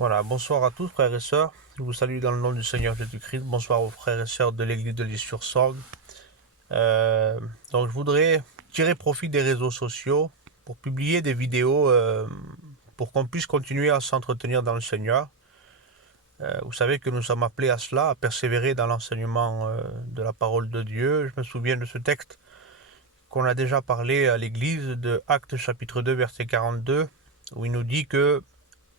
Voilà, bonsoir à tous frères et sœurs. Je vous salue dans le nom du Seigneur Jésus-Christ. Bonsoir aux frères et sœurs de l'église de l'Is-sur-Sorgue. Donc je voudrais tirer profit des réseaux sociaux pour publier des vidéos pour qu'on puisse continuer à s'entretenir dans le Seigneur. Vous savez que nous sommes appelés à cela, à persévérer dans l'enseignement de la parole de Dieu. Je me souviens de ce texte qu'on a déjà parlé à l'église de Actes chapitre 2 verset 42 où il nous dit que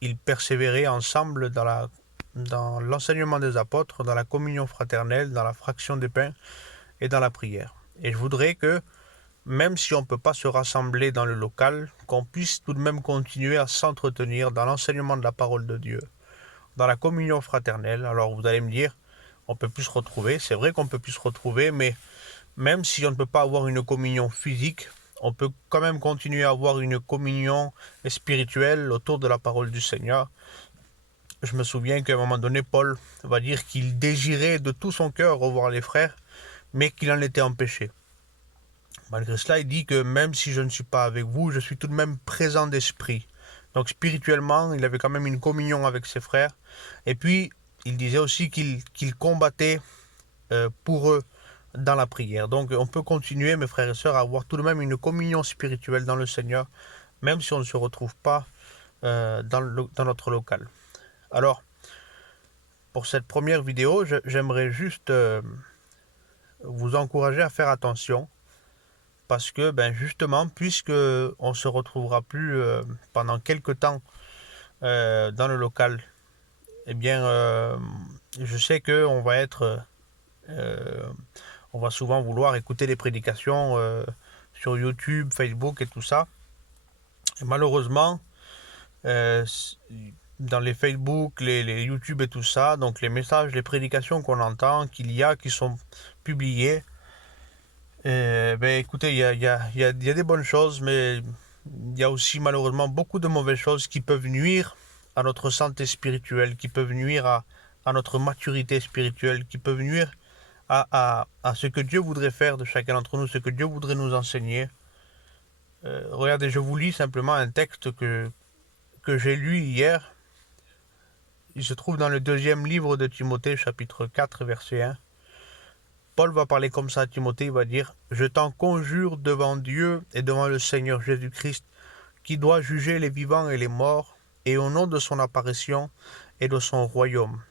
ils persévéraient ensemble dans l'enseignement des apôtres, dans la communion fraternelle, dans la fraction des pains et dans la prière. Et je voudrais que, même si on ne peut pas se rassembler dans le local, qu'on puisse tout de même continuer à s'entretenir dans l'enseignement de la parole de Dieu, dans la communion fraternelle. Alors vous allez me dire, on peut plus se retrouver. C'est vrai qu'on peut plus se retrouver, mais même si on ne peut pas avoir une communion physique, on peut quand même continuer à avoir une communion spirituelle autour de la parole du Seigneur. Je me souviens qu'à un moment donné, Paul va dire qu'il désirait de tout son cœur revoir les frères, mais qu'il en était empêché. Malgré cela, il dit que même si je ne suis pas avec vous, je suis tout de même présent d'esprit. Donc spirituellement, il avait quand même une communion avec ses frères. Et puis, il disait aussi qu'il combattait pour eux dans la prière. Donc on peut continuer, mes frères et sœurs, à avoir tout de même une communion spirituelle dans le Seigneur, même si on ne se retrouve pas dans notre local. Alors, pour cette première vidéo, j'aimerais juste vous encourager à faire attention, parce que justement, puisque on ne se retrouvera plus pendant quelques temps dans le local, eh bien, je sais qu'on va être... on va souvent vouloir écouter les prédications sur YouTube, Facebook et tout ça. Et malheureusement, dans les Facebook, les YouTube et tout ça, donc les messages, les prédications qu'on entend, qui sont publiées, écoutez, il y a des bonnes choses, mais il y a aussi malheureusement beaucoup de mauvaises choses qui peuvent nuire à notre santé spirituelle, qui peuvent nuire à notre maturité spirituelle, qui peuvent nuire à ce que Dieu voudrait faire de chacun d'entre nous, ce que Dieu voudrait nous enseigner. Regardez, je vous lis simplement un texte que j'ai lu hier. Il se trouve dans le deuxième livre de Timothée, chapitre 4, verset 1. Paul va parler comme ça à Timothée, il va dire « Je t'en conjure devant Dieu et devant le Seigneur Jésus-Christ, qui doit juger les vivants et les morts, et au nom de son apparition et de son royaume. »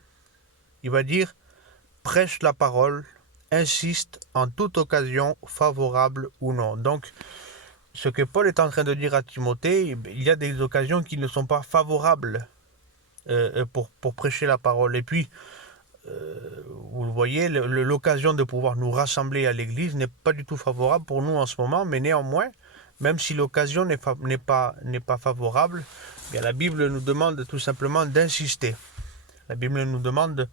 Il va dire « Prêche la parole, insiste en toute occasion, favorable ou non. » Donc, ce que Paul est en train de dire à Timothée, il y a des occasions qui ne sont pas favorables pour prêcher la parole. Et puis, vous le voyez, l'occasion de pouvoir nous rassembler à l'église n'est pas du tout favorable pour nous en ce moment, mais néanmoins, même si l'occasion n'est pas favorable, bien la Bible nous demande tout simplement d'insister. La Bible nous demande,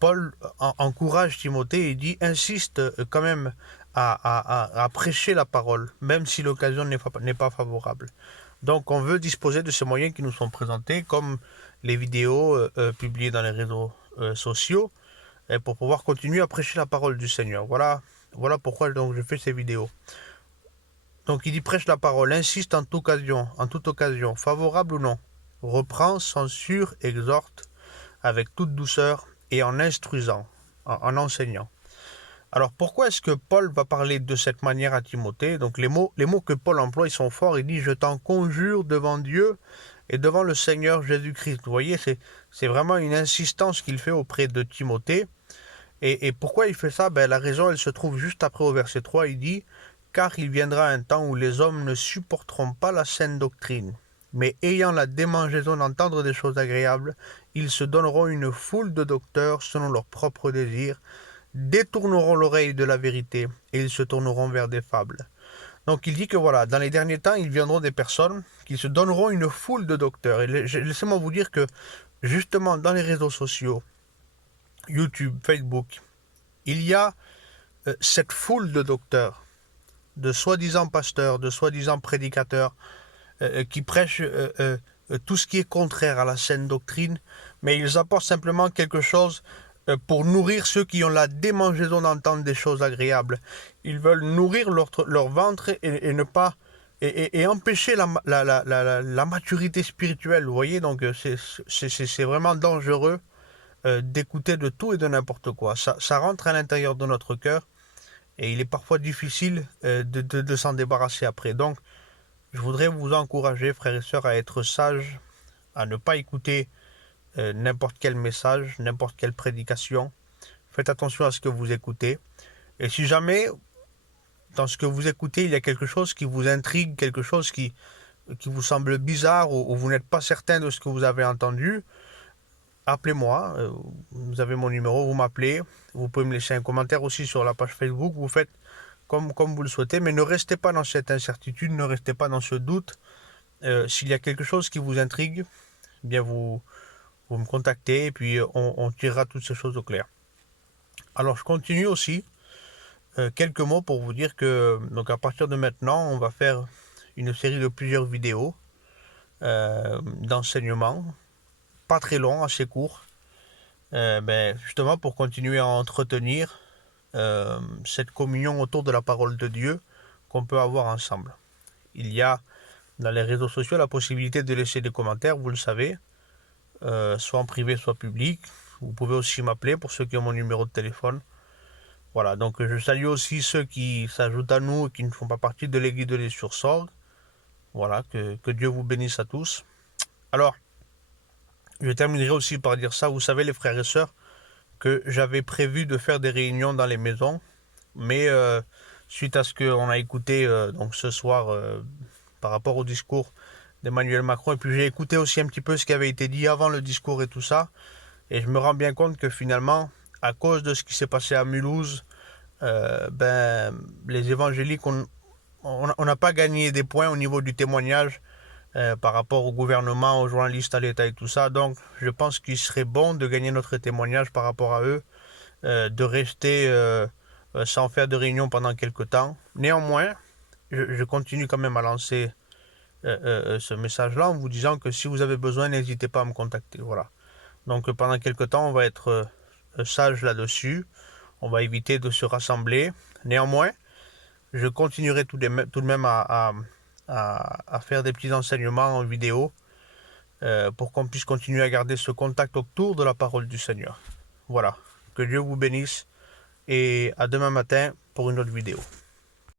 Paul encourage Timothée et dit, insiste quand même à prêcher la parole, même si l'occasion n'est pas favorable. Donc on veut disposer de ces moyens qui nous sont présentés, comme les vidéos publiées dans les réseaux sociaux, pour pouvoir continuer à prêcher la parole du Seigneur. Voilà pourquoi donc je fais ces vidéos. Donc il dit prêche la parole, insiste en toute occasion, favorable ou non, reprend, censure, exhorte, avec toute douceur et en instruisant, en enseignant. Alors pourquoi est-ce que Paul va parler de cette manière à Timothée? Donc les mots que Paul emploie, ils sont forts. Il dit « Je t'en conjure devant Dieu et devant le Seigneur Jésus-Christ ». Vous voyez, c'est vraiment une insistance qu'il fait auprès de Timothée. Et pourquoi il fait ça? La raison, elle se trouve juste après au verset 3. Il dit « Car il viendra un temps où les hommes ne supporteront pas la saine doctrine, mais ayant la démangeaison d'entendre des choses agréables, ils se donneront une foule de docteurs selon leurs propres désirs, détourneront l'oreille de la vérité et ils se tourneront vers des fables. » Donc il dit que voilà, dans les derniers temps, il viendront des personnes qui se donneront une foule de docteurs. Et laissez-moi vous dire que justement dans les réseaux sociaux, YouTube, Facebook, il y a cette foule de docteurs, de soi-disant pasteurs, de soi-disant prédicateurs, qui prêchent tout ce qui est contraire à la saine doctrine, mais ils apportent simplement quelque chose pour nourrir ceux qui ont la démangeaison d'entendre des choses agréables. Ils veulent nourrir leur ventre et ne pas et empêcher la maturité spirituelle, vous voyez, donc c'est vraiment dangereux d'écouter de tout et de n'importe quoi. Ça rentre à l'intérieur de notre cœur et il est parfois difficile de s'en débarrasser après. Donc, je voudrais vous encourager, frères et sœurs, à être sages, à ne pas écouter n'importe quel message, n'importe quelle prédication. Faites attention à ce que vous écoutez. Et si jamais, dans ce que vous écoutez, il y a quelque chose qui vous intrigue, quelque chose qui vous semble bizarre ou vous n'êtes pas certain de ce que vous avez entendu, appelez-moi. Vous avez mon numéro, vous m'appelez. Vous pouvez me laisser un commentaire aussi sur la page Facebook. Vous faites comme vous le souhaitez, mais ne restez pas dans cette incertitude, ne restez pas dans ce doute. S'il y a quelque chose qui vous intrigue, eh bien vous me contactez et puis on tirera toutes ces choses au clair. Alors je continue aussi. Quelques mots pour vous dire que donc à partir de maintenant, on va faire une série de plusieurs vidéos d'enseignement, pas très long, assez court, justement pour continuer à entretenir cette communion autour de la parole de Dieu qu'on peut avoir ensemble. Il y a dans les réseaux sociaux la possibilité de laisser des commentaires, vous le savez, soit en privé, soit public. Vous pouvez aussi m'appeler pour ceux qui ont mon numéro de téléphone. Voilà, donc je salue aussi ceux qui s'ajoutent à nous et qui ne font pas partie de l'église de l'Es-sur-Sorgue. Voilà, que Dieu vous bénisse à tous. Alors, je terminerai aussi par dire ça. Vous savez, les frères et sœurs, que j'avais prévu de faire des réunions dans les maisons, mais suite à ce qu'on a écouté donc ce soir par rapport au discours d'Emmanuel Macron, et puis j'ai écouté aussi un petit peu ce qui avait été dit avant le discours et tout ça, et je me rends bien compte que finalement, à cause de ce qui s'est passé à Mulhouse, les évangéliques, on n'a pas gagné des points au niveau du témoignage par rapport au gouvernement, aux journalistes, à l'État et tout ça. Donc, je pense qu'il serait bon de gagner notre témoignage par rapport à eux, de rester sans faire de réunion pendant quelques temps. Néanmoins, je continue quand même à lancer ce message-là en vous disant que si vous avez besoin, n'hésitez pas à me contacter. Voilà. Donc, pendant quelques temps, on va être sage là-dessus. On va éviter de se rassembler. Néanmoins, je continuerai tout de même à faire des petits enseignements en vidéo pour qu'on puisse continuer à garder ce contact autour de la parole du Seigneur. Voilà. Que Dieu vous bénisse et à demain matin pour une autre vidéo.